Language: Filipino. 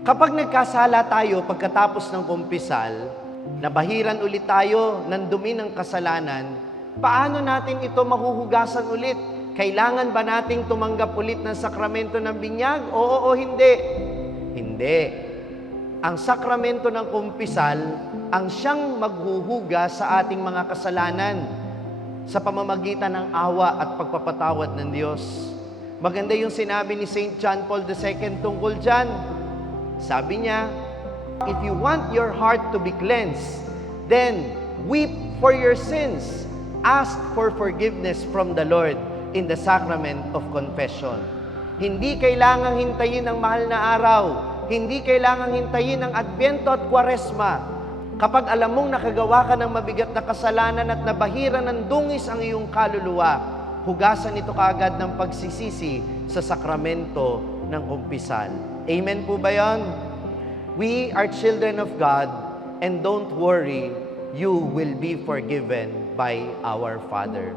Kapag nagkasala tayo pagkatapos ng kumpisal, nabahiran ulit tayo ng dumi ng kasalanan, paano natin ito mahuhugasan ulit? Kailangan ba nating tumanggap ulit ng sakramento ng binyag? Oo o hindi? Hindi. Ang sakramento ng kumpisal ang siyang maghuhugas sa ating mga kasalanan sa pamamagitan ng awa at pagpapatawad ng Diyos. Maganda yung sinabi ni St. John Paul II tungkol dyan. Sabi niya, if you want your heart to be cleansed, then weep for your sins. Ask for forgiveness from the Lord in the sacrament of confession. Hindi kailangang hintayin ang mahal na araw. Hindi kailangang hintayin ang Adbyento at Kwaresma. Kapag alam mong nakagawa ka ng mabigat na kasalanan at nabahiran ng dungis ang iyong kaluluwa, hugasan ito kaagad ng pagsisisi sa sakramento ng kumpisal. Amen po ba yun? We are children of God, and don't worry, you will be forgiven by our Father.